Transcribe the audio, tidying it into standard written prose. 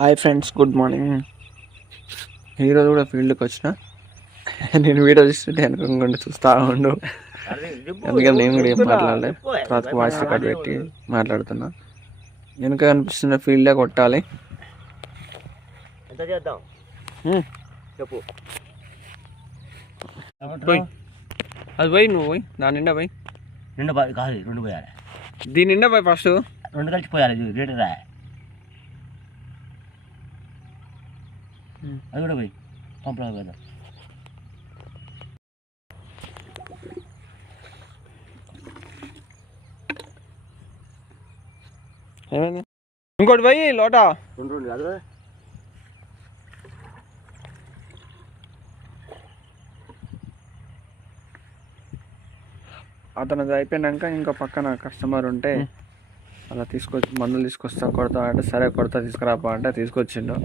Hi friends, good morning. ఈరోజు కూడా ఫీల్డ్కి వచ్చిన. నేను వీడియో చూస్తుంటే అనుకోకుండా చూస్తా ఉండు, అందుకని నేను కూడా ఏం మాట్లాడలే. తర్వాత వాయిస్ రికార్డ్ పెట్టి మాట్లాడుతున్నా. వెనుక కనిపిస్తున్న ఫీల్డే కొట్టాలి. అది పోయి నువ్వు పోయి దాని నిండా పోయి కాదు 2 పోయాలి. దీని నిండా పోయి ఫస్ట్ 2 కలిసి పోయాలి. రేటు రా అది కూడా పోయి పంపలా కదా. ఏమైంది? ఇంకోటి పోయి లోటా 2 కాదు. అతను అయిపోయినాక ఇంకా పక్కన కస్టమర్ ఉంటే అలా తీసుకొచ్చి మందులు తీసుకొస్తా కొడతా అంటే, సరే కొడతా తీసుకురాపా అంటే తీసుకొచ్చిండు.